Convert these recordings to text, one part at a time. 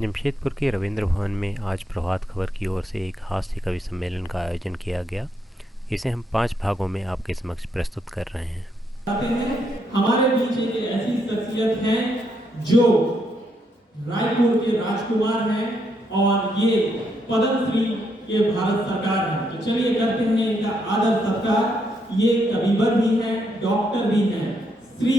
जमशेदपुर के रविंद्र भवन में आज प्रभात खबर की ओर से एक हास्य कवि सम्मेलन का आयोजन किया गया। इसे हम 5 भागों में आपके समक्ष प्रस्तुत कर रहे हैं। हमारे बीच एक ऐसी शख्सियत है जो रायपुर के राजकुमार हैं और ये पद्मश्री ये भारत सरकार है। तो चलिए करते हैं इनका आदर सत्कार। ये कविवर भी हैं, डॉक्टर भी हैं, श्री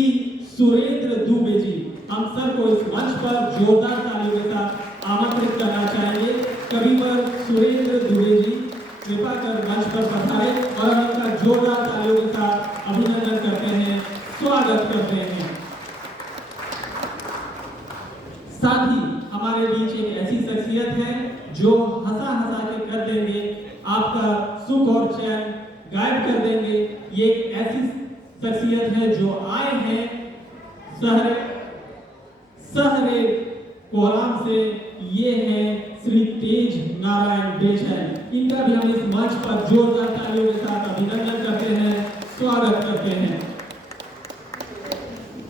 सुरेंद्र दुबे जी। हम सर को इस मंच पर जोरदार तालियों के साथ आमंत्रित करना चाहेंगे। कविवर सुरेंद्र दुबे जी कृपा कर मंच पर पधारें और हम इनका जोरदार तालियों के साथ अभिनंदन करते हैं, स्वागत करते हैं। साथ ही हमारे बीच एक ऐसी शख्सियत है जो हंसा हंसा के कर देंगे आपका सुख और चैन गायब कर देंगे। ये एक ऐसी शख्सियत है जो आए हैं सहरे कोराम से। ये है श्री तेज नारायण देशन। इनका भी हम इस मंच पर जोरदार तालियों के साथ अभिनंदन करते हैं, स्वागत करते हैं।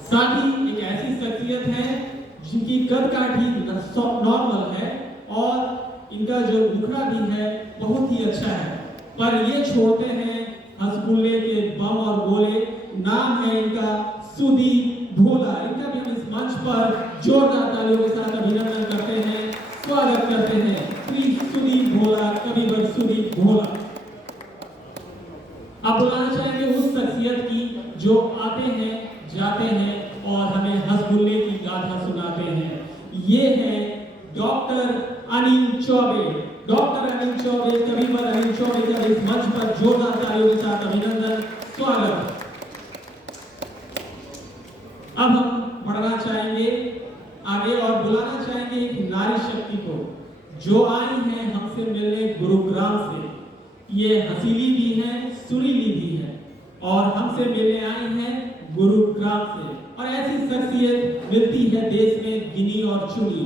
साथ ही एक ऐसी शख्सियत है जिनकी कद काठी नॉर्मल है और इनका जो मुखड़ा भी है बहुत ही अच्छा है, पर ये छोड़ते हैं हंसगुल्ले के बम और गोले। नाम है इनका सुदीप भोला। इनका भी हम इस मंच पर जोरदार तालियों के साथ अभिनंदन करते हैं, स्वागत करते हैं। श्री सुदीप भोला, कविवर सुदीप भोला। आप बुलाना चाहेंगे उस शख्सियत की जो आते हैं, जाते हैं और हमें हंसगुल्ले की गाथा सुनाते हैं। ये है डॉक्टर अनिल चौबे। डॉक्टर अनिल चौबे, कविवर अनिल चौबे का इस मंच पर जोरदार तालियों के साथ अभिनंदन, स्वागत। अब हम बढ़ना चाहेंगे आगे और बुलाना चाहेंगे एक नारी शक्ति को जो आई है हमसे मिलने गुरुग्राम से। ये हसीली भी है, सुरीली भी है और हमसे मिलने आई हैं गुरुग्राम से। और ऐसी शख्सियत मिलती है देश में गिनी और चुनी,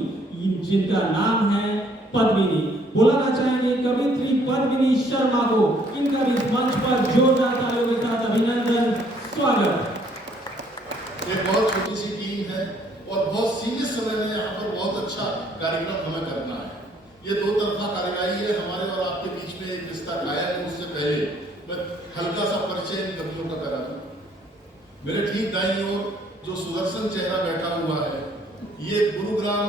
जिनका नाम है पद्मिनी। बुलाना चाहेंगे कवित्री पद्मिनी शर्मा को। इनका भी इस मंच पर जोरदार तालियों के साथ अभिनंदन, स्वागत। एक बहुत छोटी सी टीम है और बहुत सीरियस समय में यहाँ पर बहुत अच्छा कार्यक्रम हमें करना है। ये दो तरफा कार्यवाही है, हमारे और आपके बीच में एक रिश्ता कायम है। उससे पहले मैं हल्का सा परिचय इन कवियों का करा दूं। मेरे ठीक दाईं ओर जो सुदर्शन चेहरा बैठा हुआ है, ये गुरुग्राम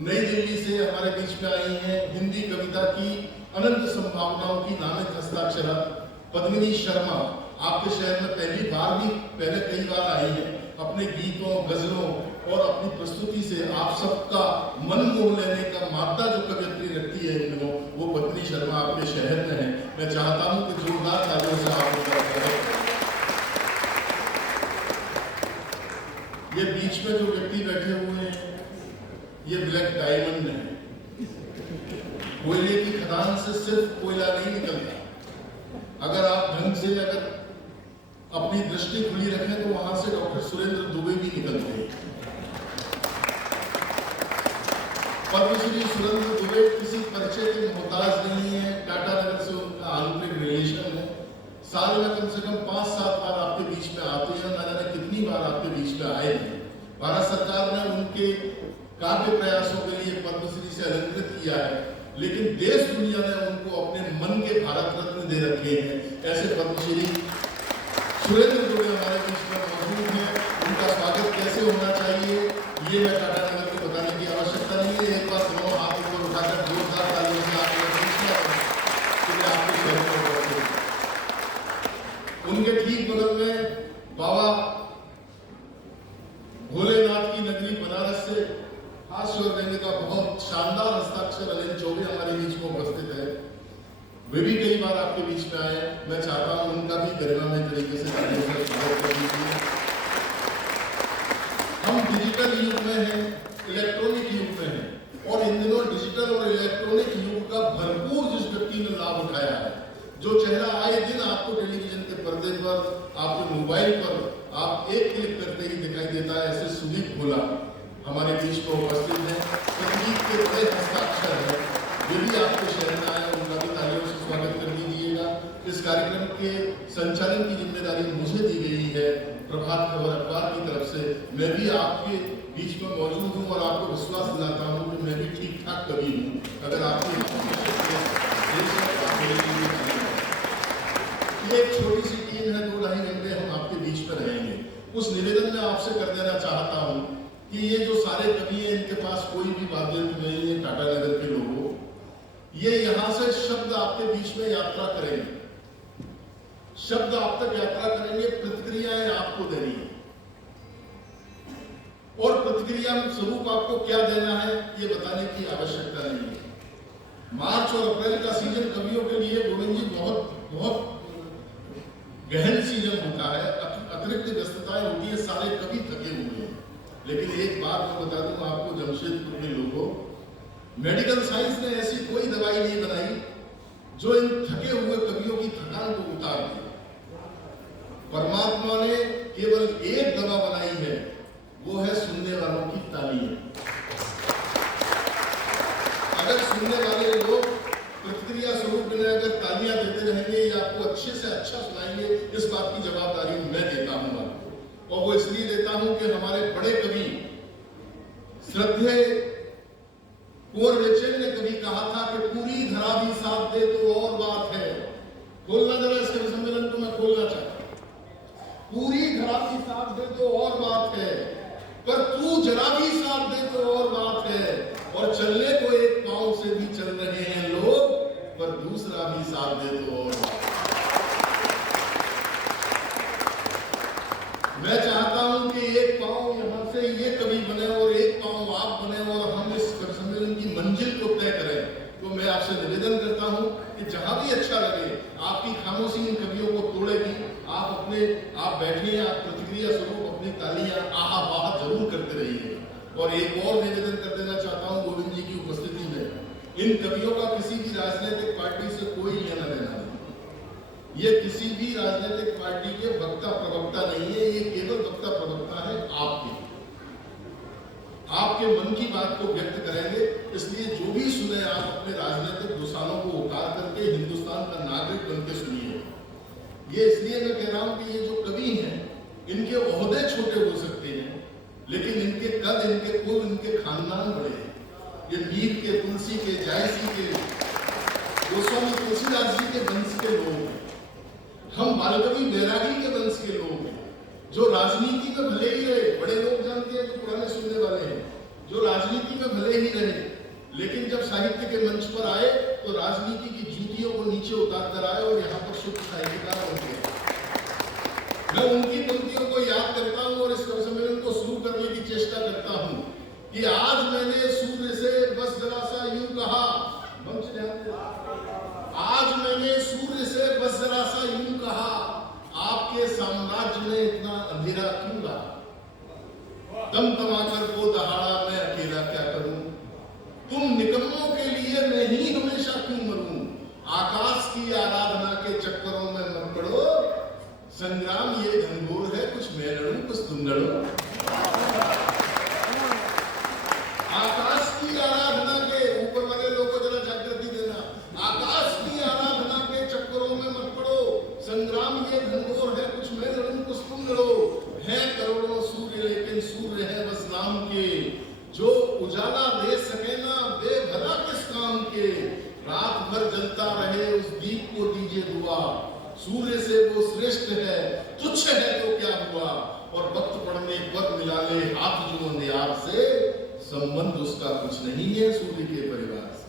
नई दिल्ली से हमारे बीच में आई हैं। हिंदी कविता की अनंत संभावनाओं की नामित हस्ताक्षरा पद्मिनी शर्मा आपके शहर में पहले कई बार आई है। अपने गीतों, गजलों और अपनी प्रस्तुति से आप सबका मन मोह लेने का मादा जो कवियत्री रखती है इन दिनों, वो पद्मिनी शर्मा आपके शहर में है। मैं चाहता हूं कि जोरदार तालियों से आप ये बीच में जो व्यक्ति बैठे हुए हैं, ये ब्लैक डायमंड है। कोयले की खदान से सिर्फ कोयला नहीं निकलता। अगर आप ढंग से अपनी दृष्टि खुली रखें तो वहां से डॉक्टर सुरेंद्र दुबे भी निकलते हैं। पद्मश्री सुरेंद्र दुबे किसी परिचय के मोहताज नहीं है। टाटा नगर से उनका आंतरिक रिलेशन है। साल में कम से कम 5-7 बार आपके बीच में आते हैं, ना जाने कितनी बार आपके बीच में आए हैं। भारत सरकार ने उनके काव्य प्रयासों के लिए पद्मश्री से अलंकृत किया है, लेकिन देश दुनिया ने उनको अपने मन के भारत रत्न दे रखे हैं। ऐसे पद्मश्री सुरेंद्र दुबे हमारे बीच में मौजूद हैं। उनका स्वागत कैसे होना चाहिए ये मैं टाटा नगर को बताने की आवश्यकता नहीं है। एक बार दोनों हाथ ऊपर उठाकर जोरदार तालियों से आपके शहर में पहुंचे। उनके ठीक बगल में बाबा भोलेनाथ की नगरी बनारस से हास्य और व्यंग्य का बहुत शानदार हस्ताक्षर अनिल चौबे हमारे बीच में उपस्थित है। वे भी कई बार आपके बीच में आए। मैं चाहता हूं उनका भी गरिमामय तरीके से स्वागत कर दीजिए। हम डिजिटल युग में हैं, इलेक्ट्रॉनिक युग में हैं और इन दिनों डिजिटल और इलेक्ट्रॉनिक युग का भरपूर जिस व्यक्ति ने लाभ उठाया है, जो चेहरा आए दिन आपको टेलीविजन के पर्दे पर, आपके मोबाइल पर आप एक क्लिक करते ही दिखाई देता है, ऐसे सुदीप भोला हमारे बीच में उपस्थित हैं। संगीत के बड़े हस्ताक्षर है, ये भी आपके शहर में आए, उनका भी तालियों से स्वागत कर दीजिएगा। इस कार्यक्रम के संचालन की जिम्मेदारी मुझे दी गई है प्रभात खबर अखबार की तरफ से। मैं भी आपके बीच में मौजूद हूँ और आपको विश्वास दिलाता हूँ कि मैं भी ठीक उस निवेदन में आपसे कर देना चाहता हूं कि ये जो सारे कवि हैं, इनके पास कोई भी वाद्य नहीं है। टाटा नगर के लोगों, ये यहां से शब्द आपके बीच में यात्रा करेंगे, शब्द आप तक यात्रा करेंगे, प्रतिक्रियाएं आपको देनी है और प्रतिक्रिया स्वरूप आपको क्या देना है ये बताने की आवश्यकता नहीं है। मार्च और अप्रैल का सीजन कवियों के लिए गोविंद जी बहुत गहन सीजन होता है, अतिरिक्त व्यस्तताएं होती है, सारे कवि थके हुए हैं। लेकिन एक बात मैं बता दूं आपको, जमशेदपुर के लोगों, मेडिकल साइंस ने ऐसी कोई दवाई नहीं बनाई जो इन थके हुए कवियों की थकान को उतार दे। परमात्मा ने केवल एक दवा बनाई है, वो है सुनने वालों की तालियां। अगर सुनने वाले लोग प्रतिक्रिया स्वरूप में अगर तालियां देते रहेंगे या आपको अच्छे से अच्छा सुनाएंगे, इस बात की जवाबदारी मैं देता हूं आपको। और वो इसलिए देता हूं कि हमारे बड़े कवि श्रद्धेय कुंवर बेचैन ने कभी कहा था कि पूरी धरा भी साथ दे तो और बात है। खोलना जरा इस कवि सम्मेलन को मैं खोलना चाहता हूं। पूरी धरा भी साथ दे तो और बात है, पर तू जरा भी साथ दे तो और बात है। और चलने को एक पांव से भी चल रहे हैं लोग, पर दूसरा भी साथ दे तो और बात है। मैं चाहता हूं कि एक पांव यहां से ये कवि बने और एक पांव आप बने और हम इस सम्मेलन की मंजिल को तय करें। तो मैं आपसे निवेदन करता हूं कि जहां भी अच्छा लगे, आपकी खामोशी इन कवियों को तोड़ेगी। आप बैठिए, आप प्रतिक्रिया स्वरूप अपनी तालियां आहा बाहा जरूर करते रहिए। और एक और निवेदन कर देना चाहता हूं गोविंद जी की उपस्थिति में, इन कवियों का किसी भी राजनीतिक पार्टी से कोई लेना देना नहीं। ये किसी भी राजनीतिक पार्टी के वक्ता प्रवक्ता नहीं है, ये केवल वक्ता प्रवक्ता है आपके मन की बात को व्यक्त करेंगे। इसलिए जो भी सुने आप अपने राजनीतिक दुशालों को उतार करके हिंदुस्तान का नागरिक बनकर सुनिए। ये इसलिए मैं कह रहा हूं कि ये जो कवि हैं, इनके ओहदे छोटे हो सकते हैं, लेकिन इनके कद, इनके कुल, इनके खानदान बड़े हैं। ये मीर के, तुलसी के, जायसी के, गोस्वामी तुलसीदास जी के वंश के लोग हैं। हम बालकवि बैरागी के वंश के लोग हैं, जो राजनीति में भले ही रहे। बड़े लोग जानते हैं, जो पुराने सुनने वाले हैं, जो राजनीति में भले ही रहे, लेकिन जब साहित्य के मंच पर आए तो राजनीति की जूतियों को नीचे उतार कर आए और यहाँ पर शुद्ध साहित्यकार बन गए। मैं उनकी पंक्तियों को याद करता हूं और इस सम्मेलन को शुरू करने की चेष्टा करता हूं कि आज मैंने सूर्य से बस जरा सा यूं कहा, आज मैंने सूर्य से बस जरा सा यूं कहा, आपके साम्राज्य में इतना अंधेरा क्यों रहा। दम तमाकर को दहाड़ा मैं अकेला क्या करूं, तुम निकम्मों के लिए मैं ही हमेशा क्यों मरूं। आकाश की आराधना के चक्करों में मत पड़ो, संग्राम ये घनघोर है, कुछ मैं लड़ूं कुछ तुम लड़ो। आकाश की आराधना के ऊपर वाले लोगों को जरा जागृति देना। आकाश की आराधना के चक्करों में मत पड़ो, संग्राम ये घनघोर है, कुछ मैं लड़ूं कुछ तुम लड़ो। है करोड़ों सूर्य लेकिन सूर्य है बस नाम के, जो उजाला दे सके ना वे भला किस काम के। रात भर जलता रहे उस दीप को दीजिए दुआ, सूर्य से वो श्रेष्ठ है, तुच्छ है तो क्या हुआ। और वक्त पड़ने पर मिला ले हाथ जो अंधियार से, संबंध उसका कुछ नहीं है सूर्य के परिवार से।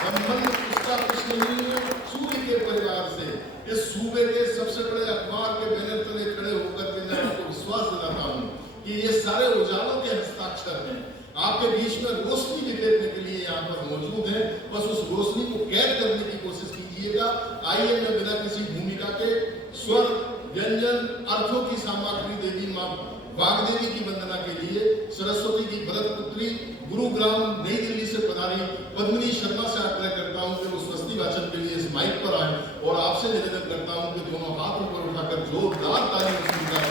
संबंध उसका कुछ नहीं है सूर्य के परिवार से। इस सूबे के सबसे बड़े अखबार के बैनर तले खड़े होकर के मैं आपको विश्वास दिलाता हूं कि ये सारे उजालों के हस्ताक्षर हैं। आपके बीच में रोशनी बिखेरने के लिए यहाँ पर मौजूद है। बस उस रोशनी को कैद करने की कोशिश कीजिएगा। आइए मैं बिना किसी भूमिका के स्वर, व्यंजन, अर्थों की सामग्री देवी मां वाग्देवी की वंदना के लिए सरस्वती की भरत पुत्री गुरुग्राम नई दिल्ली से पधारी पद्मिनी शर्मा से आग्रह करता हूं कि वो स्वस्ति वाचन के लिए इस माइक पर आए और आपसे निवेदन करता हूं कि दोनों हाथ ऊपर उठाकर जोरदार तालियां स्वीकार।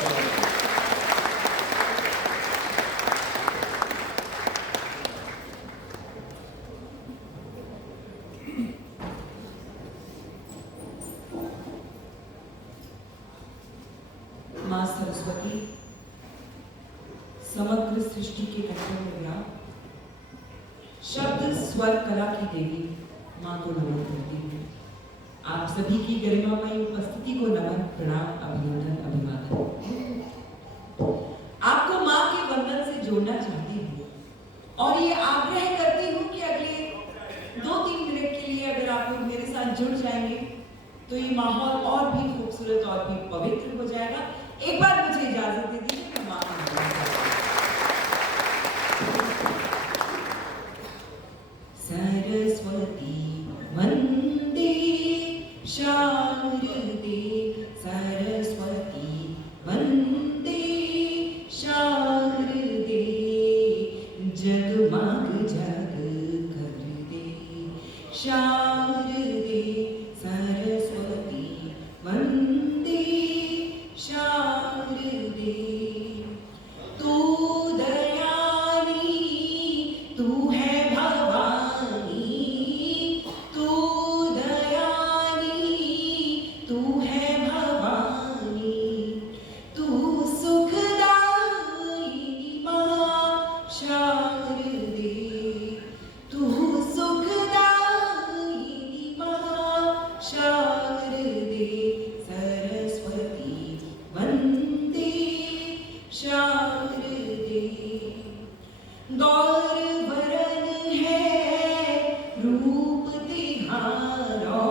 मां सरस्वती समग्र सृष्टि के कंठों में विराम, शब्द स्वर कला की देवी मां को नमन करती हूँ। आप सभी की गरिमामयी उपस्थिति को नमन, प्रणाम, अभिनंदन, अभिवादन। आपको मां के वंदन से जोड़ना चाहती हूँ और ये आग्रह करती हूँ कि अगले 2-3 मिनट के लिए अगर आप लोग मेरे साथ जुड़ जाएंगे तो ये माहौल और भी खूबसूरत और भी पवित्र हो जाएगा। एक बार मुझे इजाजत दे दीजिए, मैं मां का वंदन करती हूँ। सरस्वती वंदे शारदे, सरस्वती वंदे शारदे, जगमग जग कर दे शारदे, सरस्वती वंदे शारदे। तू दयानी, तू है भवानी, तू दयानी, तू है भवानी, तू सुखदायिनी मां शारदे, तू सुखदायिनी मां शारदे, सरस्वती वंदे शारदे। गौर वरन है रूप तिहारा,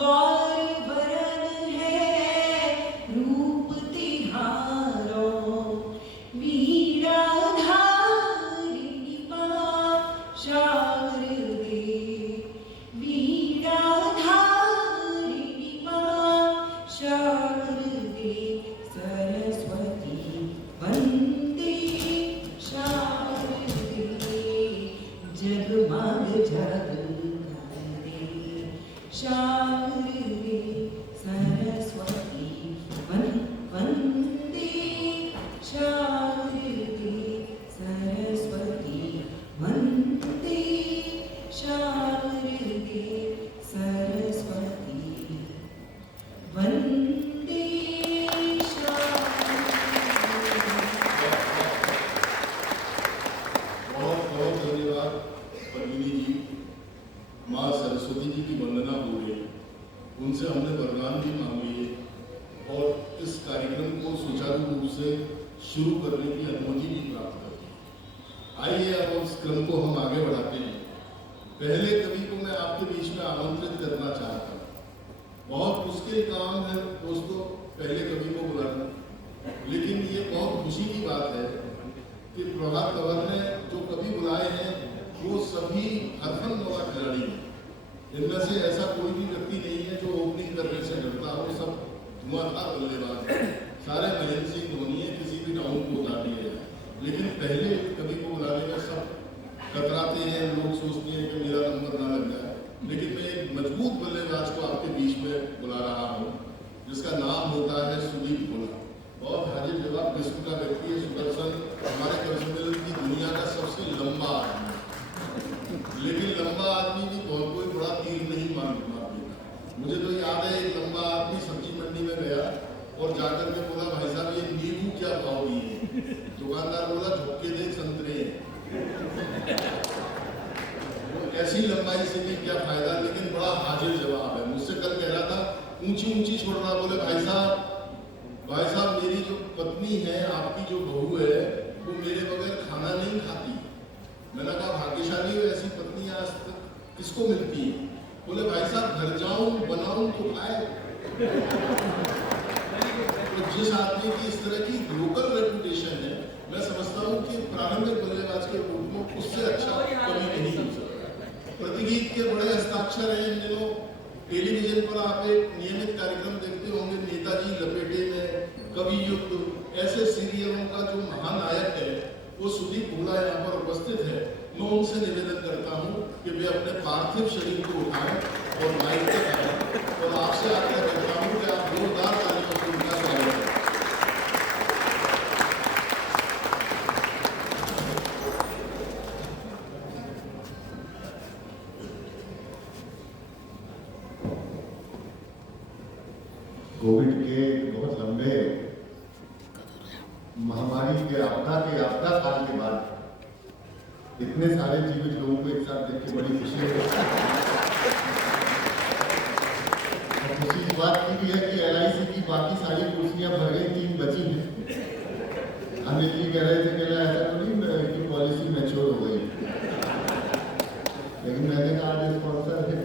गौर वरन है रूप तिहारा, वीणाधारिणी मां शारदे, वीणाधारिणी मां शारदे, सरस्वती वंदे शारदे, जगमग जग कर दे शारदे, सरस्वती वंदे शारदे, सरस्वती वंदे शारदे, सरस्वती वंदे बहुत बहुत धन्यवाद पद्मिनी जी। माँ सरस्वती जी की वंदना हो गई, उनसे हमने वरदान भी मांग लिए और इस कार्यक्रम को सुचारू रूप से शुरू करने की अनुमति भी प्राप्त कर दी। आइए अब उस क्रम को हम आगे बढ़ाते हैं। पहले कवि को मैं आपके बीच में आमंत्रित करना चाहता हूँ। बहुत मुश्किल काम है दोस्तों पहले कवि को बुलाना, लेकिन ये बहुत खुशी की बात है कि प्रभात कंवर ने जो कवि बुलाए हैं वो सभी हरफनवा खिलाड़ी हैं। इनमें से ऐसा कोई भी व्यक्ति नहीं है जो ओपनिंग करने से डरता हो, सब धुआंधार बल्लेबाज हैं। सारे महेंद्र सिंह धोनी है, किसी भी डाउन को उतार दिए हैं। लेकिन पहले कवि को बुलाने में सब कतराते हैं, लोग सोचते हैं कि मेरा नंबर ना लग जाए। लेकिन मैं एक मजबूत बल्लेबाज को आपके बीच में बुला रहा हूँ जिसका नाम होता है सुदीप भोला। बहुत हाजिर जवाब किस्म का व्यक्ति है। सुदर्शन हमारे कवि सम्मेलन की दुनिया का सबसे लंबा आदमी, लेकिन लंबा आदमी भी बहुत कोई बड़ा तीर नहीं मार देता। मुझे तो याद है एक लंबा आदमी सब्जी मंडी में गया और जाकर के बोला, भाई साहब ये नींबू क्या भाव दिए? दुकानदार बोला, झुक्के दे संतरे। ऐसी लंबाई से भी क्या फायदा, लेकिन बड़ा हाजिर जवाब है। मुझसे कल कह रहा था ऊंची ऊंची छोड़ रहा, बोले भाई साहब मेरी जो पत्नी है, आपकी जो बहू है, वो मेरे बगैर खाना नहीं खाती। मैंने कहा भाग्यशाली हो, ऐसी पत्नी आज तक किसको मिलती है? बोले भाई साहब घर जाऊं बनाऊं तो खाए। तो जिस आदमी की इस तरह की ग्लोबल रेपुटेशन है, मैं समझता हूं कि प्रारंभिक बल्लेबाज के रूप में उससे अच्छा कभी नहीं हो सकता। प्रतिगीत के बड़े हस्ताक्षर हैं इन दिनों। टेलीविजन पर आप एक नियमित कार्यक्रम देखते होंगे, नेताजी लपेटे में, कवि युद्ध, ऐसे सीरियलों का जो महानायक है वो सुदीप भोला यहाँ पर उपस्थित है। मैं उनसे निवेदन करता हूँ कि वे अपने पार्थिव शरीर को उठाएं और माइक पे आए, और आपसे आग्रह करता हूँ कि आप जोरदार तालियों से उनका स्वागत करें। कोविड के बहुत लंबे महामारी के आपदा काल के बाद इतने सारे जीवित लोगों को एक साथ देख के बड़ी खुशी है। बात की भी है कि LIC की बाकी सारी कुर्सियां भर गई, 3 बची हैं। अमित जी कह रहे थे कि ऐसा तो नहीं कि पॉलिसी मैच्योर हो गई, लेकिन मैंने कहा आज स्पॉन्सर है,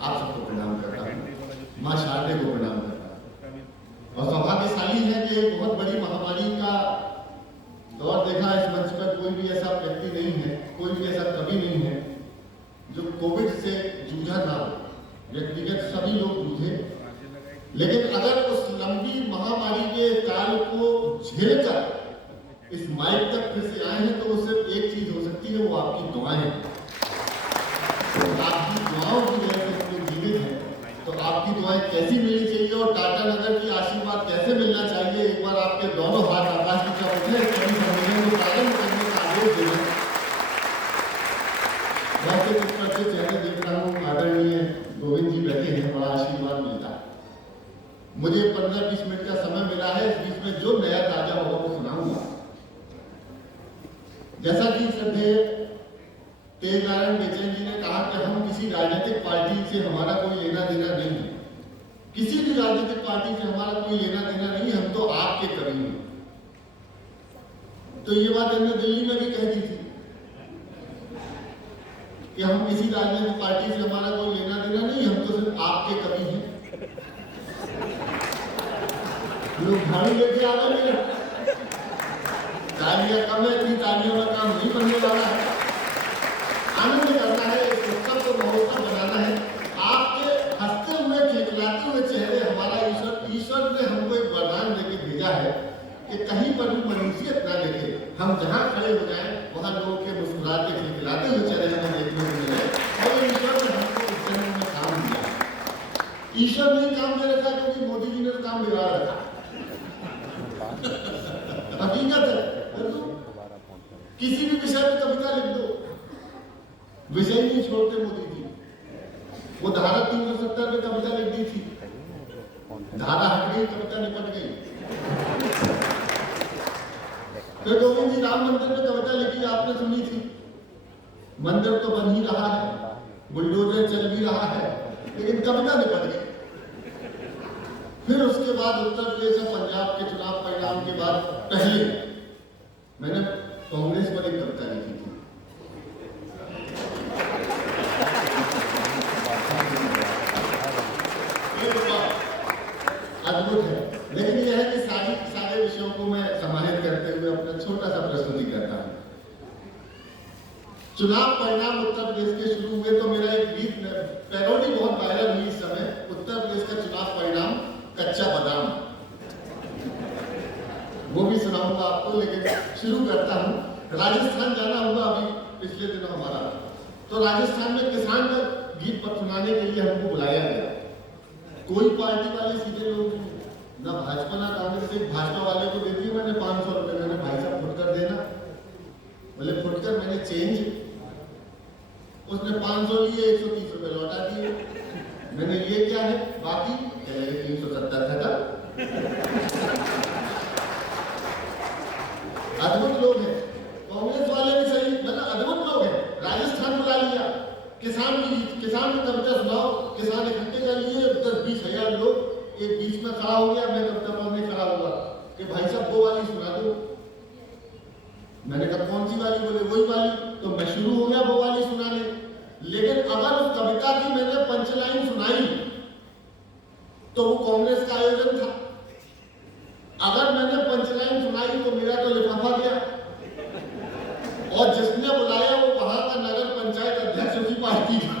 आप सबको प्रणाम करता हूँ, माँ शारदे को प्रणाम करता हूँ। और सौभाग्यशाली है कि एक बहुत बड़ी महामारी का दौर देखा। इस मंच पर कोई भी ऐसा व्यक्ति नहीं है, कोई भी ऐसा कवि नहीं है जो कोविड से जूझा ना हो। व्यक्तिगत सभी लोग जूझे, लेकिन अगर उस लंबी महामारी के काल को झेलकर इस माइक तक फिर से आए हैं तो उससे एक चीज हो सकती है, वो आपकी दुआएं हैं। तो आपकी दुआओं की वजह से हम जीवित हैं। तो आपकी दुआएं कैसी मिलनी चाहिए और टाटा नगर की आशीर्वाद कैसे मिलना चाहिए, एक बार आपके दोनों हाथ आकाश की तरफ उठे, सभी सम्मेलन को प्रारंभ करने का आदेश दें। बहुत से कुछ अच्छे चेहरे देख रहा हूँ, आदरणीय गोविंद जी बैठे हैं, बड़ा आशीर्वाद मिलता है। मुझे 15-20 मिनट का समय मिला है, इस बीच में जो नया ताजा होगा वो सुनाऊंगा। जैसा कि श्रद्धेय तेज नारायण बेचैन जी ने कहा कि हम किसी राजनीतिक पार्टी से हमारा कोई लेना देना नहीं है, किसी भी राजनीतिक पार्टी से हमारा कोई लेना देना नहीं है, हम तो आपके कवि हैं। तो ये बात हमने दिल्ली में भी कह दी थी कि हम किसी राजनीतिक पार्टी से हमारा कोई लेना देना नहीं, हम तो सिर्फ आपके कवि हैं। लोग झाड़ू लेके आ गए, मेरे तालियां कम है, इतनी तालियों में काम नहीं बनने वाला है। आनंद करना है, इस उत्सव को महोत्सव बनाना है। आपके हंसते हुए खिलखिलाते हुए चेहरे हमारा ईश्वर ने हमको एक वरदान देके भेजा है कि कहीं पर भी मनुष्यत ना देखे, हम जहाँ खड़े हो जाएं वहाँ लोगों के मुस्कुराते खिलखिलाते हुए चेहरे हमें देखने को मिले। और ईश्वर ने हमको इस जन्म में काम दिया। ईश्वर ने काम दे रखा क्योंकि मोदी जी ने तो काम बिगाड़ रखा। हकीकत है, किसी भी विषय में कविता लिख दो, विषय नहीं छोड़ते मोदी जी। वो धारा 370 में कविता लिख दी थी, धारा हट गई, कविता निपट गई। फिर गोविंद जी राम मंदिर में कविता लिखी, आपने सुनी थी। मंदिर तो बन ही रहा है, बुलडोजर चल भी रहा है, लेकिन कविता निपट गई। फिर उसके बाद उत्तर प्रदेश और पंजाब के चुनाव परिणाम के बाद पहले मैंने कांग्रेस पर एक कविता लिखी थी। अद्भुत है, लेकिन यह है कि सारे विषयों को मैं समाहित करते हुए अपना छोटा सा प्रस्तुति करता हूँ। चुनाव परिणाम उत्तर प्रदेश के शुरू हुए तो मेरा एक गीत पैरोडी बहुत वायरल हुई इस समय, उत्तर प्रदेश का चुनाव परिणाम कच्चा बादाम, वो भी सुनाऊंगा आपको। लेकिन शुरू करता हूँ। राजस्थान जाना हुआ अभी पिछले दिनों हमारा, तो राजस्थान में किसान का गीत पर सुनाने के लिए हमको बुलाया गया। कोई पार्टी वाले सीधे लोग ना भाजपा ना कांग्रेस, एक भाजपा वाले को दे दिए मैंने 500 रुपए। मैंने भाई साहब फुटकर देना, बोले फुटकर, मैंने चेंज, उसने 500 लिए, 130 रुपए लौटा दिए। मैंने ये क्या है बाकी, 370 था। अद्भुत लोग हैं कांग्रेस वाले भी, सही मतलब अद्भुत लोग हैं। राजस्थान बुला लिया, किसान ने कविता सुनाओ, किसान इकट्ठे कर लिए 10-20 हजार लोग। एक बीच में खड़ा हो गया, मैं कविता पढ़ने खड़ा हुआ कि भाई साहब वो वाली सुना दो। मैंने कहा कौन सी वाली, बोले वही वाली। तो मैं शुरू हो गया वो वाली सुनाने। लेकिन अगर उस कविता की मैंने पंचलाइन सुनाई तो वो कांग्रेस का आयोजन था। अगर मैंने पंचलाइन सुनाई तो मेरा तो लिफाफा गया, और जिसने बुलाया वो वहां का नगर पंचायत अध्यक्ष उसी पार्टी का,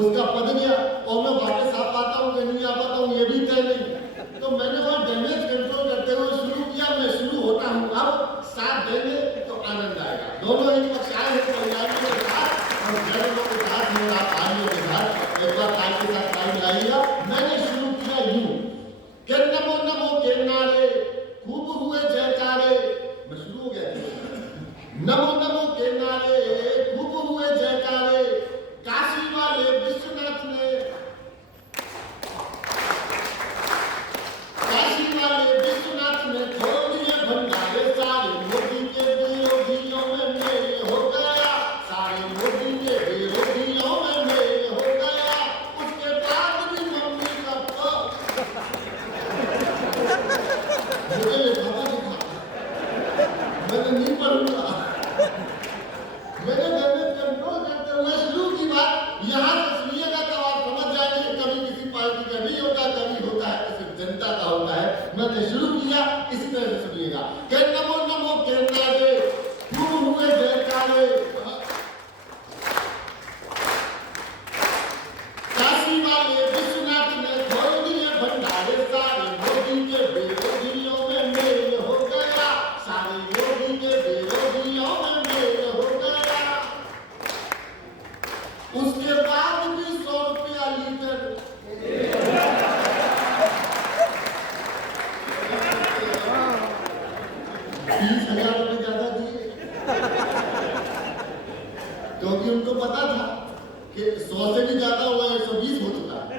उसका पद गया। और मैं वापस आ पाता हूँ कि नहीं आ पाता हूँ ये भी तय नहीं। तो मैंने वहां डैमेज कंट्रोल करते हुए शुरू किया। मैं शुरू होता हूँ, अब साथ देंगे तो आनंद आएगा। दोनों ही पक्ष आए हैं, तैयारियों के साथ और गरीबों के साथ, मेरा आर्मियों के साथ। एक बार ताल के साथ ताल मिलाइएगा। मैंने शुरू किया यूं कि नमो नमो के नारे खूब हुए जयकारे। मैं शुरू हो गया, नमो नमो के नारे खूब हुए जयकारे, काशी वाले विश्वनाथ ने, काशी वाले विश्वनाथ ने खोल दिए भंडारे। सारे मोदी के विरोधियों में मेल हो गया, सारे मोदी के विरोधियों में मेल हो गया। उसके बाद भी मम्मी क्योंकि उनको पता था कि 100 से भी ज्यादा हुआ, 120 हो चुका है।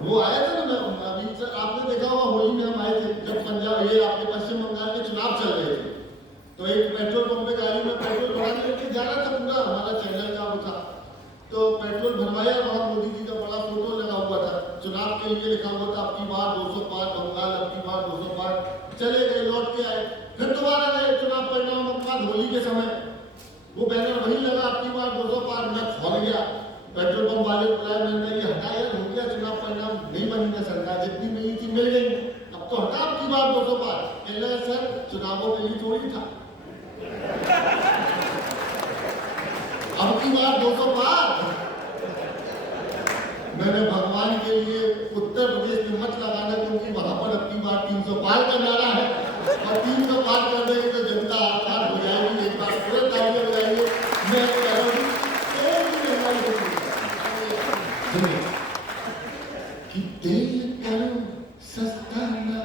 वो आए थे ना, अभी आपने देखा होगा होली में हम आए थे, जब पंजाब ये आपके पश्चिम बंगाल के चुनाव चल रहे थे, तो एक पेट्रोल पंप पे गाड़ी में पेट्रोल भराने लेके जा रहा था, पूरा हमारा चैनल का वो था, तो पेट्रोल भरवाया, वहाँ मोदी जी का बड़ा फोटो लगा हुआ था, चुनाव के लिए लिखा हुआ था अब की बार 200 पार बंगाल, अब की बार 200 पार। चले गए, लौट के आए, फिर दोबारा गए चुनाव परिणाम के बाद होली के समय, वो बैनर वही लगा अब की बार 200 पार। मैं खोल गया, पेट्रोल पंप वाले बुलाए, मैंने कहा ये हटाया, हो गया चुनाव परिणाम, नहीं बनी ना सरकार, जितनी मिली थी मिल गई, अब तो हटा अब की बार 200 पार। कह रहे सर चुनावों के लिए थोड़ी था, अब की बार 200 पार। मैंने भगवान के लिए उत्तर प्रदेश में मत लगाना, क्योंकि वहां पर अब की बार 300 पार का नारा है, और 300 पार कर देंगे तो जनता आकार हो जाएगी, एक बार पूरे तालियां बजाएंगे। मैं कह रहा हूँ कि तेल करो सस्ता ना,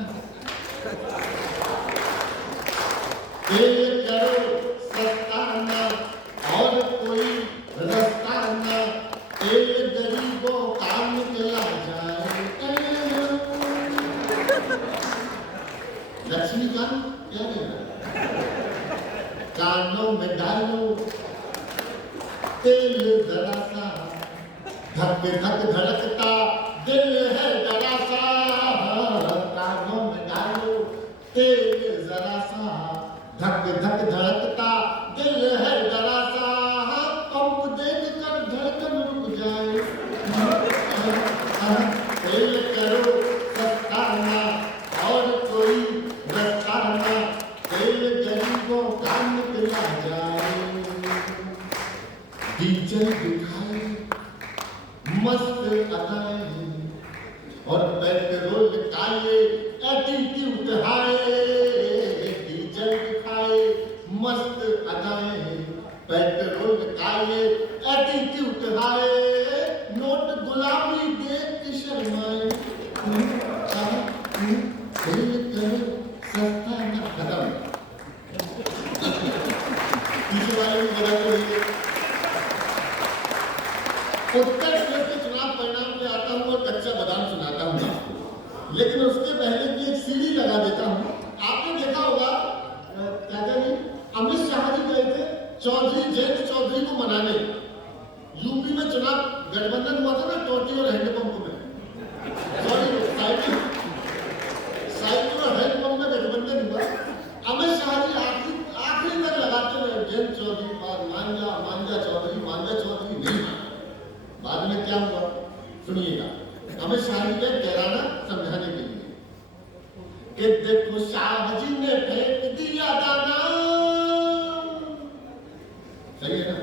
तेल करो सस्ता ना, और कोई रास्ता ना, तेल गरीबों काम चला जाए। लक्ष्मीकांत क्या कहना, कानों में डालो तेल जरा सा, धक धक धड़कता दिल है जरा सा, कानों में डालो तेल जरा सा, धक धक धड़कता दिल है जरा सा, पंप देख कर धड़कन रुक जाए। तेल करो सस्ता ना, और कोई रास्ता ना, तेल गरीबों काम चला जाए। डीजल दिखाए मस्त अदाएं, और पेट्रोल दिखाए एटीट्यूड हाय, डीजल दिखाए मस्त अदाएं, पेट्रोल दिखाए एटीट्यूड हाय, नोट गुलाबी देख के शर्माए। तेल करो सस्ता ना, खत्म। पीछे वाले भी बदल रही है। उत्तर प्रदेश के चुनाव परिणाम पे आता हूँ और कच्चा बादाम सुनाता हूँ आपको, लेकिन उसके पहले की एक सीढ़ी लगा देता हूँ। आपने देखा होगा चाचा जी, अमित शाह जी गए थे चौधरी जयंत चौधरी को मनाने, यूपी में चुनाव गठबंधन हुआ था ना, टोटी और हैंडपंप में, सॉरी साइकिल और हैंडपंप में गठबंधन हुआ। अमित शाह जी आखिरी तक लगाते रहे, जयंत चौधरी मांझा चौधरी, मांझा चौधरी नहीं। बाद में क्या हुआ सुनिएगा, अमित शाह जी ने कैराना समझाने के लिए कि देखो शाह जी ने फेंक दिया दाना, सही है ना,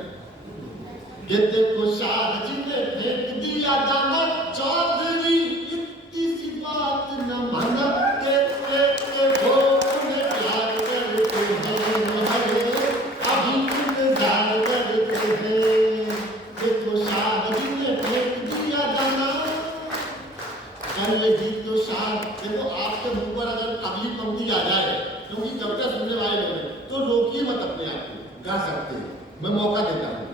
कि देखो शाह जी ने फेंक दिया दाना, चौधरी इतनी सी बात न माना, के वो उन्हें प्यार करते हैं, अभी इंतजार करते हैं। देखो शाह जी ने फेंक दिया दाना, गीत तो शाह, देखो आपके मुंह पर अगर अगली पंक्ति आ जाए, क्योंकि कविता सुनने वाले लोग हैं, तो रोकिए मत अपने आप को, गा सकते हैं, मैं मौका देता हूँ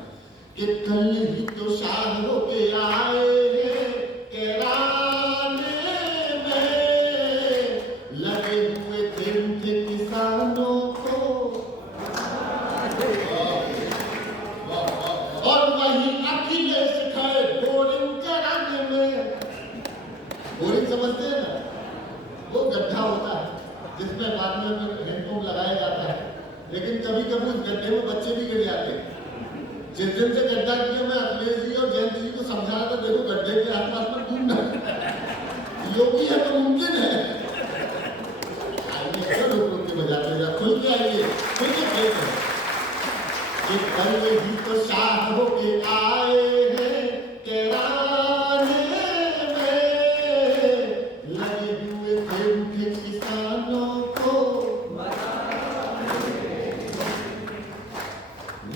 कि कल ही तो शाह होके आए कैराने में, लगे हुए थे उनके किसानों को, और वही अखिलेश खड़े बोरिंग कराने में। बोरिंग समझते हैं ना, वो गड्ढा होता है जिसमें बाद में हैंडपंप लगाया जाता है, लेकिन कभी कभी उस गड्ढे में बच्चे भी गिर जाते हैं। जिस दिन से गड्ढा किया, मैं अखिलेश जी और जयंत जी को समझाया था, देखो गड्ढे के आसपास में ढूंढना, योगी है तो मुमकिन है। आइए रुक के बजाते जा, खुल के आइए, खुल के खेलते हैं। कि कल ही तो शाह होके आए हैं कैराने में, लगे हुए थे उनके किसानों को,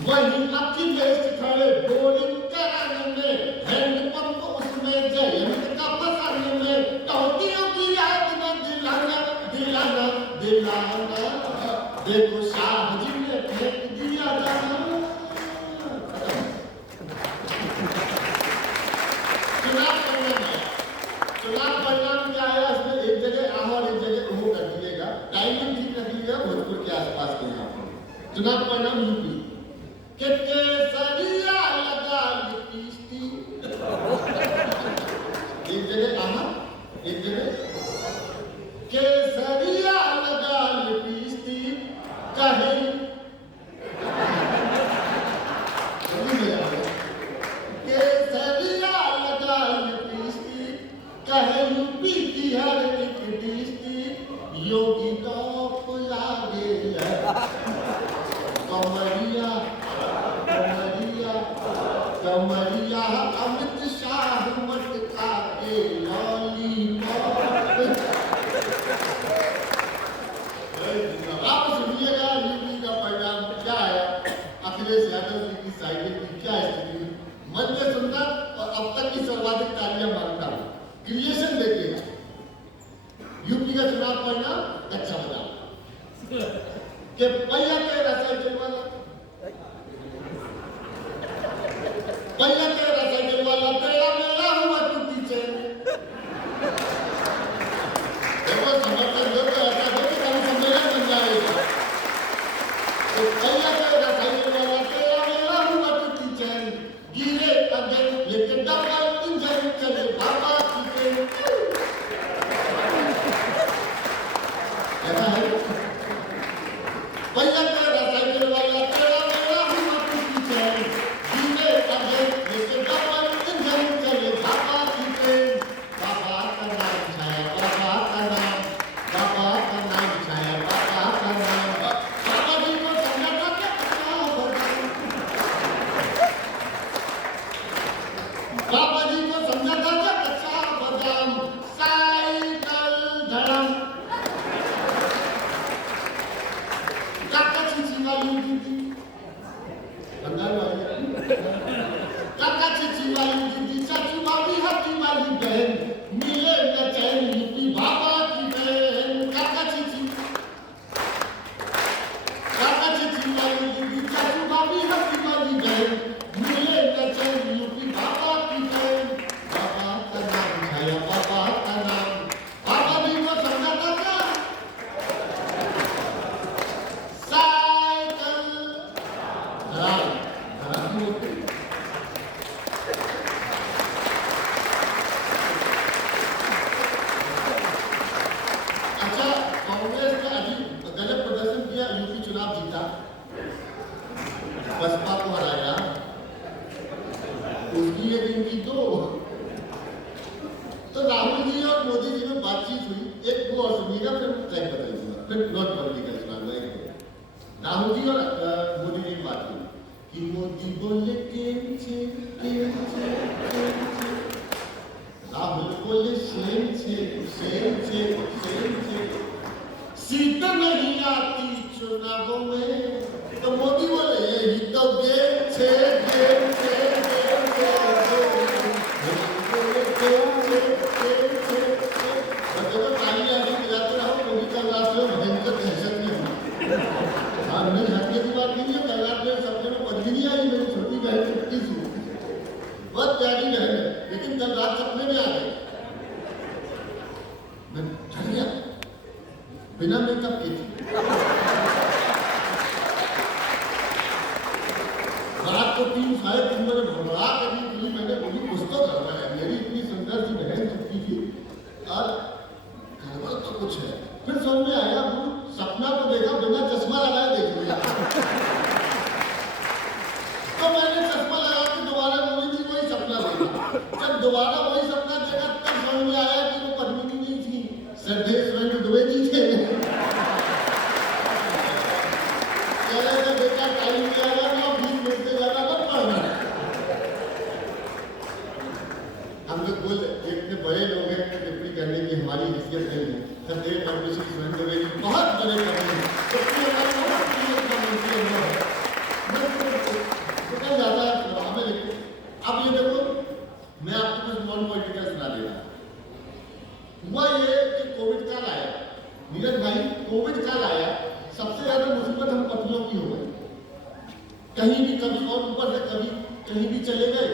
वही अखिलेश खड़े बोरिंग कराने में, हैंडपंप उसमें जयंत का फंसाने में, टोटियों की याद में दिलाना दिलाना दिलाना, देखो शाह जी ने फेंक दिया जाना। चुनाव परिणाम यूपी के केसरिया लगा लिपस्टिक। एक जगह आना, एक जगह केसरिया लगा लिपस्टिक कहे केसरिया लगा लिपस्टिक कहे यूपी की हर एक डिस्ट्रिक्ट योगी टॉप लागे कमरिया कमरिया कमरिया अमित शाह मटका के लॉलीपॉप। आप सुनिएगा यूपी का परिणाम क्या आया, अखिलेश यादव जी की साइकिल की क्या स्थिति हुई। मन में सुनना और अब तक की सर्वाधिक तालियां मांगता हूं। क्रिएशन देखिए, यूपी का चुनाव परिणाम कच्चा बादाम के पहिया तेरा साइकिल वाला, पहिया तेरा साइकिल वाला तेरा मेरा हुआ टूटी चैन। देखो समर्थन दो तो ऐसा दो कि कभी सम्मेलन बन जाएगा। तो पहिया तेरा साइकिल वाला तेरा मेरा हुआ टूटी चैन गिरे अगेन लेके डबल इंजन चले बाबा की ट्रेन। ऐसा है पहिया तेरा साइकिल वाला तेरा मेरा हुआ टूटी चैन गिरे अगेन लेके डबल इंजन चले बाबा की ट्रेन। बाबा का नाम छाया बाबा का नाम, बाबा का नाम छाया बाबा का नाम। बाबा जी को समझा था क्या कच्चा बादाम, बाबा जी को समझा था क्या कच्चा बादाम। साइकिल धड़म काका चीची वाली दीदी, बंगाल वाली काका चीची वाली दीदी, चाचू भाभी हाथी वाली बहन, मिले न चैन यूपी बाबा की बहन। काका चीची वाली दीदी, चाचू भाभी हाथी वाली बहन, मिले न चैन यूपी बाबा की बहन। बाबा का नाम छाया बाबा का नाम, बाबा जी को समझा था क्या साइकिल धड़ाम धड़ाम होती। अच्छा, कांग्रेस ने अजीब गजब प्रदर्शन किया, यूपी चुनाव जीता, बसपा को हराया, उसकी ये दिन की तो राहुल जी और मोदी जी में बातचीत हुई। एक वो और सुनिएगा फिर ट्रैक बदल दूंगा, फिर नॉट पॉलिटिकल सुनाऊंगा। एक राहुल जी और मोदी जी की बात हुई कि मोदी बोले केम छे राहुल बोले शेम छे सीट नहीं आती चुनावों में, तो मोदी बोले यही तो गेम छे गेम छे गेम छे तो ताली आगे बजाते रहो। मोदी कल रात में भयंकर दहशत में हाँ नहीं हटने की बात नहीं है। कल रात में सपने में पद्मिनी आई, मेरी छोटी बहन छुट्टी सी बहुत प्यारी बहन है, लेकिन कल रात सपने में आ गई। मैं डर गया, बिना मेकअप की थी। रात को 3-3:30 बजे भड़बड़ा करनी बोली, मैंने बोली कुछ तो गड़बड़ है, मेरी इतनी सुंदर सी बहन छुट्टी थी और गड़बड़ तो कुछ है। फिर समझ में आया, सपना को देखा बिना चश्मा लगाए देख लिया। तो मैंने चश्मा लगा के दोबारा मोदी जी वही सपना देखा। जब दोबारा वही सपना देखा तब समझ में आया कि वो पद्मिनी नहीं थी, सिद्धेश रंग दुबे जी थे। कह रहे थे बेटा टाइम किया जाना, 20 मिनट से ज्यादा मत पढ़ना। हम लोग बोल इतने बड़े लोग हैं टिप्पणी करने की हमारी हैसियत नहीं है। सदैव परमेश्वर स्वयं दुबे जी बहुत बड़े करने हैं, जबकि हमारे बहुत प्रिय मंत्री है, निकल जाता है प्रभाव में। लेकिन अब ये देखो, मैं आपको कुछ नॉन पॉलिटिकल सुना दे रहा हुआ ये कि कोविड काल आया। नीरज भाई, कोविड काल आया, सबसे ज्यादा मुसीबत हम पत्नियों की हो गई। कहीं भी कभी और ऊपर से कभी कहीं भी चले गए।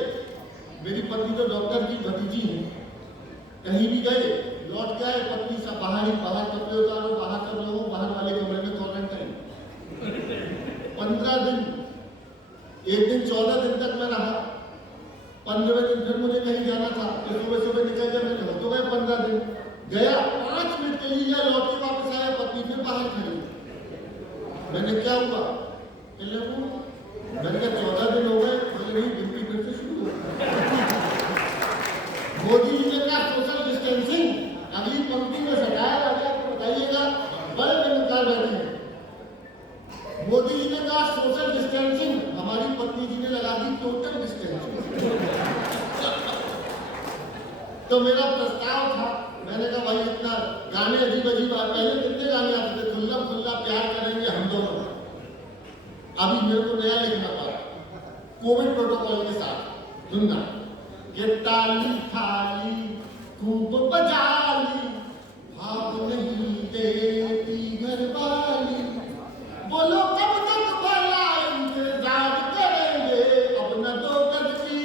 मेरी पत्नी तो डॉक्टर की भतीजी है, कहीं भी गए लौट गए, पत्नी सब बाहर ही, बाहर कपड़े उतारो, बाहर सब लोगों, बाहर वाले कमरे में क्वारंटाइन। 15 दिन, एक दिन 14 दिन तक मैं रहा, 15वें दिन फिर मुझे कहीं जाना था, तो सुबह सुबह निकल गया, मैंने तो गए 15 दिन, गया 5 मिनट के लिए गया, लौट के वापस आया, पत्नी फिर बाहर खड़ी, मैंने क्या हुआ, मैंने कहा 14 दिन हो गए, बोले नहीं, गिनती फिर से शुरू हो। मोदी जी ने कहा सोशल डिस्टेंसिंग, अगली पंक्ति में सटाया आ गया तो बताइएगा, बड़े बेनकार बैठे हैं। मोदी जी ने कहा सोशल डिस्टेंसिंग, हमारी पत्नी जी ने लगा दी टोटल डिस्टेंसिंग। तो मेरा प्रस्ताव था, मैंने कहा भाई इतना गाने अजीब अजीब, पहले कितने गाने आते थे, खुल्ला खुल्ला प्यार करेंगे हम दोनों, अभी मेरे को नया लिखना पड़ा कोविड प्रोटोकॉल के साथ, सुनना कि ताली थाली खूब बजाली, भाव नहीं देती घरवाली, बोलो कब तक भला इंतजार करेंगे, अपना 2 गज की,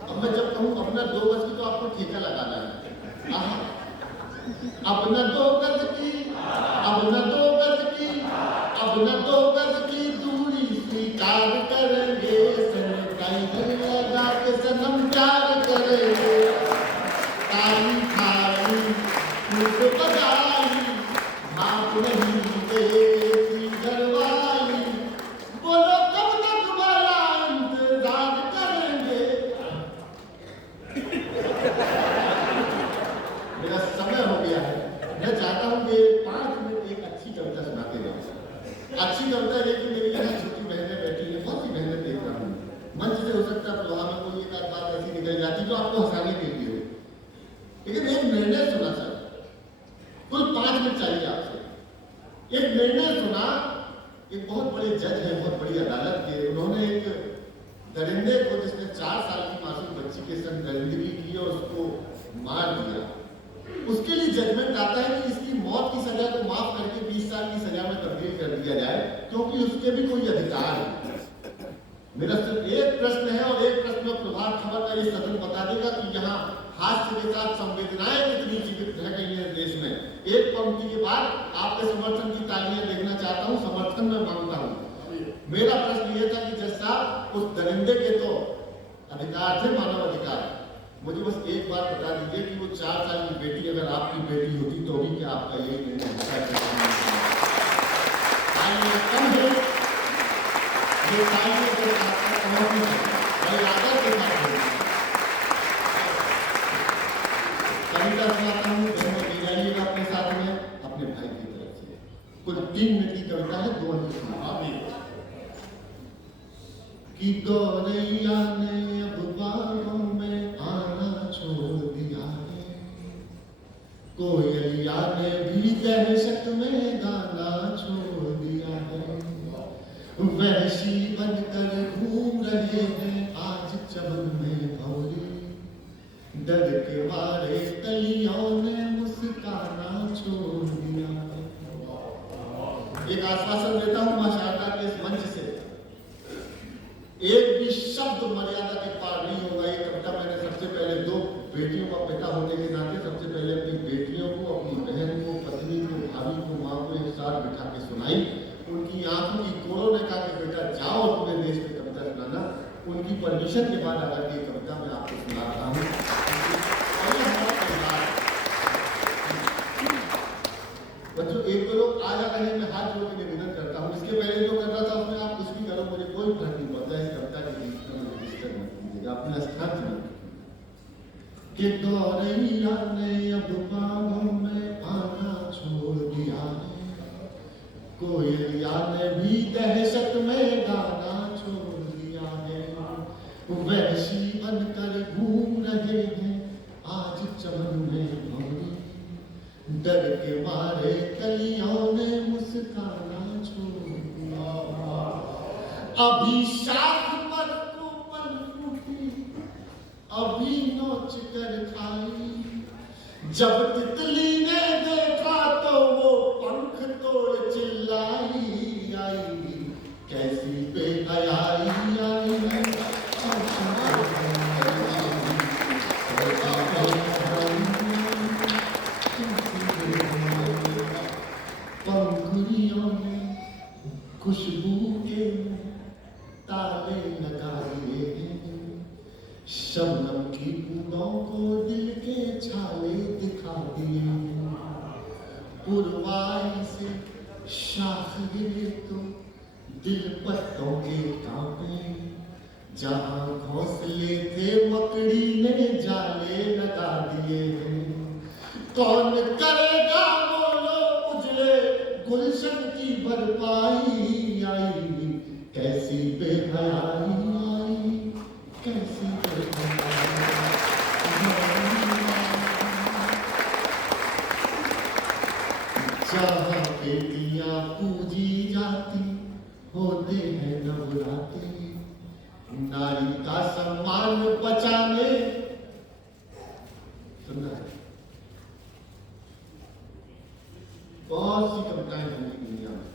अब मैं जब कहूँ अपना 2 गज की तो आपको ठेका लगाना है, अपना 2 गज की, अपना 2 गज की, अपना 2 गज की दूरी स्वीकार करेंगे, सैनिटाइजर लगा के सनम प्यार करेंगे, ताली थाली खूब बजाली, भाव नहीं देती घरवाली, बोलो कब तक भला इंतजार करेंगे। मेरा समय हो गया है, मैं चाहता हूँ कि 5 मिनट एक अच्छी कविता सुनाते जाओ। अच्छी कविता ये कि मेरी यहाँ छोटी बहनें बैठी हैं, बहुत सी बहनें देख रहा हूँ, मंच से हो सकता है प्रभाव में कोई एक आध बात ऐसी निकल जाती तो आपको हंसाने के लिए हो, लेकिन एक निर्णय सुना सर, कुल 5 मिनट चाहिए आपसे। एक निर्णय सुना, एक बहुत बड़े जज है, बहुत बड़ी अदालत के, उन्होंने एक दरिंदे को जिसने 4 साल की मासूम बच्ची के संग दरिंदगी की और उसको मार दिया, उसके लिए जजमेंट आता है कि इसकी मौत की सजा को माफ करके 20 साल की सजा में तब्दील कर दिया जाए, क्योंकि उसके भी कोई अधिकार है। मेरा सिर्फ एक प्रश्न है और एक प्रश्न में प्रभात खबर का ये सदन बता देगा कि यहाँ हास्य के साथ संवेदनाएं कितनी जीवित रह गई है देश में। एक पंक्ति के बाद आपके समर्थन की तालियां देखना चाहता हूँ, समर्थन में मांगता हूँ। मेरा प्रश्न ये था कि जज साहब उस दरिंदे के तो अधिकार थे, मानव अधिकार, मुझे बस एक बात बता दीजिए कि वो 4 साल की बेटी अगर आपकी बेटी होती तो भी क्या आपका ये निर्णय कम है? ये तालियां अगर आपका कम है, भाई आदर के साथ कविता सुनाता हूँ, बहनों ले जाइएगा अपने साथ में, अपने भाई की तरफ से। कुल 3 मिनट की कविता है, 2 मिनट सुना कि गौरैया ने अब बागों में आना छोड़ दिया है, कोयलिया ने भी दहशत में गाना छोड़ दिया है, वहशी बनकर घूम रहे हैं आज चमन में भौरी, डर के मारे कलियों ने मुस्काना छोड़ दिया है। एक आश्वासन देता हूँ मां शारदा के इस मंच से, एक भी शब्द मर्यादा के पार नहीं होगा। ये कविता मैंने सबसे पहले 2 बेटियों का पिता होने के नाते सबसे पहले अपनी बेटियों को, अपनी बहन को, पत्नी को, भाभी को, माँ को एक साथ बिठा के सुनाई। उनकी आंखों की कोरों ने कहा कि बेटा जाओ अपने देश में कविता सुनाना। उनकी परमिशन के बाद आकर के कविता मैं आपको सुना रहा हूँ। बच्चों 1-2 लोग आ जा रहे हैं, मैं हाथ जोड़ के निवेदन करता हूँ। इसके पहले जो कर रहा था उसमें आप कुछ भी करो, मुझे कोई फर्क नहीं पड़ता। इस कविता के बीच में मुझे डिस्टर्ब मत कीजिएगा, अपना स्थान मत कि गौरैया ने अब बागों में आना छोड़ दिया है, कोयलिया ने भी दहशत में गाना छोड़ दिया है, वहशी बनकर घूम रहे हैं आज चमन में भौरी, डर के मारे कलियों ने मुस्काना छोड़ दिया। अभी शाख पर कोपल फूटी, अभी नोच कर खाई, जब तितली ने देखा तो वो पंख तोड़ चिल्लाई, आई कैसी बेहयाई आई, पंखुड़ियों में खुशबू बेहयाई आई, कैसी जहाँ बेटियां पूजी जाती होते हैं नवरात्रि, नारी का सम्मान बचाने। सुनना है, बहुत सी कविताएं हैं दुनिया में।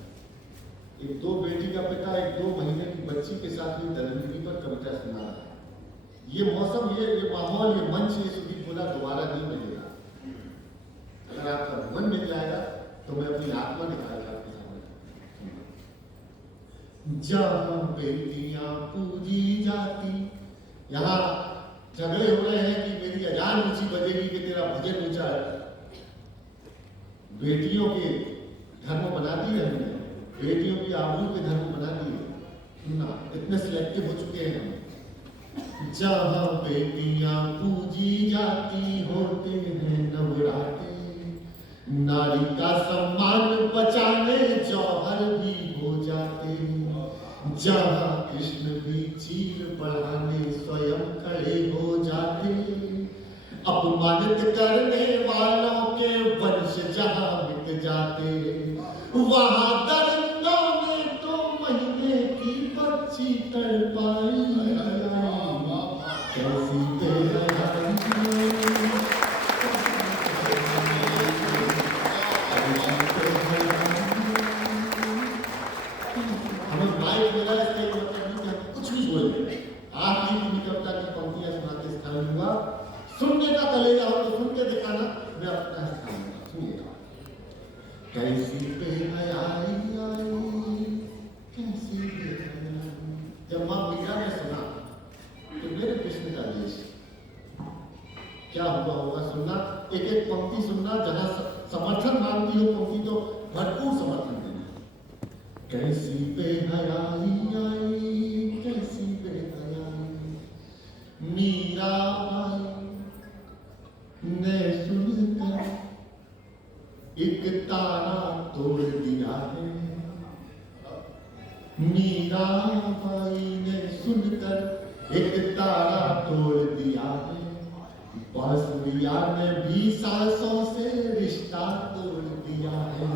एक दो बेटी का पिता एक 2 महीने की बच्ची के साथ ही दरमियानी पर कविता सुना रहा है। ये मौसम, ये माहौल, ये मंच, ये सुदीप बोला दोबारा नहीं मिलेगा। अगर आपका मन मिल जाएगा तो मैं अपनी आत्मा निकालकर आपके सामने। जहाँ बेटियां पूजी जाती, यहाँ झगड़े हो रहे हैं कि मेरी अजान ऊंची बजेगी कि तेरा भजन ऊंचा है। बेटियों के धर्म बना दिए हमने, बेटियों की आबरू के धर्म बना दिए ना, इतने सिलेक्टिव हो चुके हैं हम। जहाँ बेटियां पूजी जाती होते हैं नवरात्रि, नारी का सम्मान बचाने जौहर भी हो जाते। जहाँ कृष्ण भी चीर बढ़ाने स्वयं खड़े हो जाते, अपमानित करने वालों के वंश जहाँ मिट जाते, वहाँ दरिंदों ने तो महीने की बच्ची तड़पाई। कैसी बेहयाई, हमें माइक मिला है, इसका मतलब नहीं कि हम कुछ भी बोले। आप ही कविता की पंक्तियां सुनाते स्थान हुआ, सुनने का कलेजा हो तो सुन के दिखाना, मैं अपना स्थान दूंगा। सुनिएगा, कैसी बेहयाई आई, कैसी बेहयाई। जब माँ मीरा ने सुना तो मेरे कृष्ण का देश क्या हुआ होगा, सुनना, एक एक पंक्ति सुनना। जहां समर्थन मांगती हो पंक्ति तो भरपूर समर्थन देना। कैसी बेहयाई आई, कैसी बेहयाई, मीरा ने सुनकर एक तारा तोड़ दिया है। मीरा बाई ने सुनकर एक तारा तोड़ दिया है। बांसुरिया ने भी सांसों से रिश्ता तोड़ दिया है।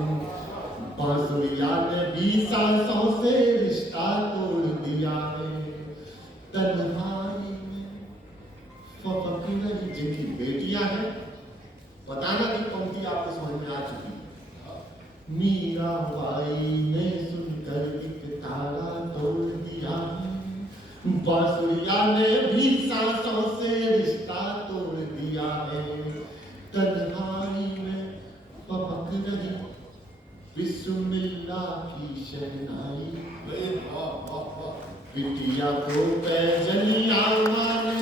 बांसुरिया ने भी सांसों से रिश्ता तोड़ दिया है। तन्हाई में फपकने जिनकी बेटियां हैं, बताना की पंक्ति आपको समझ में आ चुकी है। मीरा बाई ने सुनकर एक तारा तोड़ दिया है। बांसुरिया ने भी सांसों से रिश्ता तोड़ दिया है। तन्हाई में फपक रही बिस्मिल्लाह की शहनाई। बिटिया को पैजनिया माने,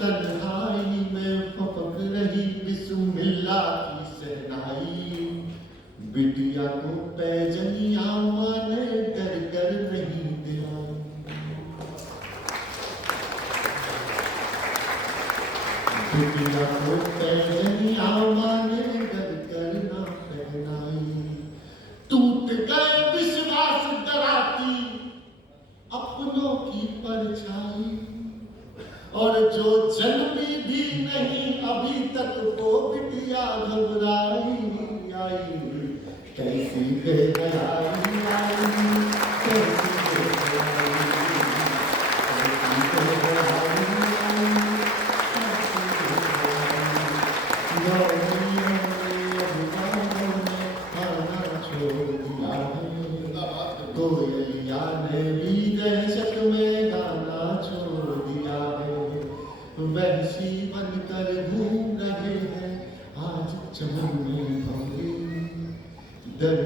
तन्हाई में फपक रही बिस्मिल्लाह की शहनाई। बिटिया को पैजनिया माने, डर कर नहीं दिलाई। बिटिया को पैजनिया माने, डर कर ना पहनाई। टूट गए विश्वास डराती अपनों की परछाई, और जो जन्मी भी नहीं अभी तक वो बिटिया घबराई आई। कैसी बेहयाई आई, कैसी बेहयाई, कैसी बेहयाई आई, खाना छोड़ दिया है। कोयलिया ने भी दहशत में गाना छोड़ दिया है। वहशी बनकर घूम रहे हैं आज चमन में भंगे, डर